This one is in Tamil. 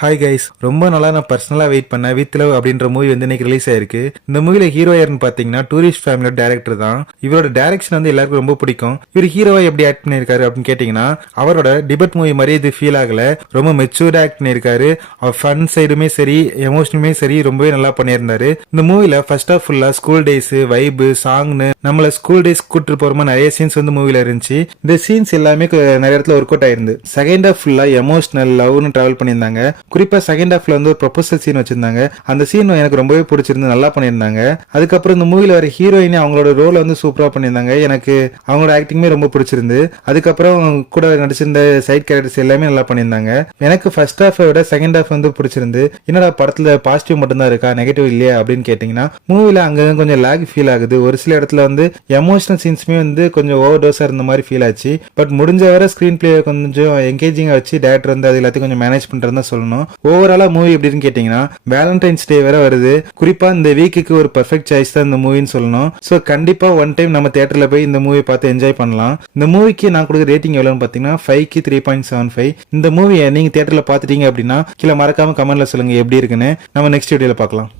ஹாய் கைஸ் ரொம்ப நல்லா நான் பர்சனலாக வெயிட் பண்ண வித் லவ் அப்படின்ற மூவி வந்து இன்னைக்கு ரிலீஸ் ஆயிருக்கு. இந்த மூவியில் ஹீரோ யாருன்னு பார்த்தீங்கன்னா டூரிஸ்ட் ஃபேமிலியோட டேரக்டர் தான். இவரோட டேரக்ஷன் வந்து எல்லாருக்கும் ரொம்ப பிடிக்கும். இவர் ஹீரோவை எப்படி ஆக்ட் பண்ணியிருக்காரு அப்படின்னு கேட்டிங்கன்னா அவரோட டிபட் மூவி மாதிரி இது ஃபீல் ஆகல. ரொம்ப மெச்சூர்டாக ஆக்ட் பண்ணியிருக்காரு. அவர் ஃபன் சைடுமே சரி எமோஷனுமே சரி ரொம்பவே நல்லா பண்ணியிருந்தாரு. இந்த மூவியில் ஃபர்ஸ்ட் ஆஃப் ஃபுல்லாக ஸ்கூல் டேஸு வைபு சாங்னு நம்மள ஸ்கூல் டேஸ் கூட்டு போகிறோமா மாதிரி நிறைய சீன்ஸ் வந்து மூவில இருந்துச்சு. இந்த சீன்ஸ் எல்லாமே நிறைய இடத்துல ஒர்க் அவுட் ஆயிருந்து செகண்ட் ஆஃப் ஃபுல்லாக எமோஷனல் லவ்னு ட்ராவல் பண்ணியிருந்தாங்க. குறிப்பா செகண்ட் ஹாஃப்ல வந்து ஒரு ப்ரொபோசல் சீன் வச்சிருந்தாங்க. அந்த சீன் எனக்கு ரொம்பவே பிடிச்சிருந்து நல்லா பண்ணியிருந்தாங்க. அதுக்கப்புறம் இந்த மூவில வர ஹீரோயின் அவங்களோட ரோலை வந்து சூப்பரா பண்ணியிருந்தாங்க. எனக்கு அவங்களோட ஆக்டிங்குமே ரொம்ப பிடிச்சிருந்து. அதுக்கப்புறம் கூட நடிச்சிருந்த சைட் கேரக்டர்ஸ் எல்லாமே நல்லா பண்ணியிருந்தாங்க. எனக்கு ஃபர்ஸ்ட் ஹாஃபை விட செகண்ட் ஹாஃப் வந்து பிடிச்சிருந்து என்னடா படத்துல பாசிட்டிவ் மட்டும்தான் இருக்கா நெகட்டிவ் இல்லையா அப்படின்னு கேட்டிங்கன்னா மூவில அங்க கொஞ்சம் லேக் ஃபீல் ஆகுது. ஒரு சில இடத்துல வந்து எமோஷனல் சீன்ஸுமே வந்து கொஞ்சம் ஓவர் டோஸா இருந்த மாதிரி ஃபீல் ஆச்சு. பட் முடிஞ்ச வரை ஸ்கிரீன் பிளே கொஞ்சம் என்கேஜிங்காக வச்சு டேரக்டர் வந்து அது எல்லாத்தையும் கொஞ்சம் மேனேஜ் பண்ணுறது தான் சொல்லணும். ஓவராலா மூவி எப்படின்னு கேட்டிங்கன்னா வேலண்டைன்ஸ் டே வேற வருது. குறிப்பா இந்த வீக்குக்கு ஒரு பெர்ஃபெக்ட் சாய்ஸ் தான் இந்த மூவின்னு சொல்லணும். ஸோ கண்டிப்பா ஒன் டைம் நம்ம தேட்டர்ல போய் இந்த மூவி பார்த்து என்ஜாய் பண்ணலாம். இந்த மூவிக்கு நான் கொடுக்குற ரேட்டிங் எவ்வளோன்னு பார்த்தீங்கன்னா ஃபைவ்க்கு த்ரீ பாயிண்ட் செவன் ஃபைவ் இந்த மூவியை நீங்க தேட்டர்ல பார்த்துட்டீங்க அப்படின்னா கீழே மறக்காம கமெண்ட்ல சொல்லுங்க எப்படி இருக்குன்னு. நம்ம நெக்ஸ்ட் வீடியோல பார்க்கலாம்.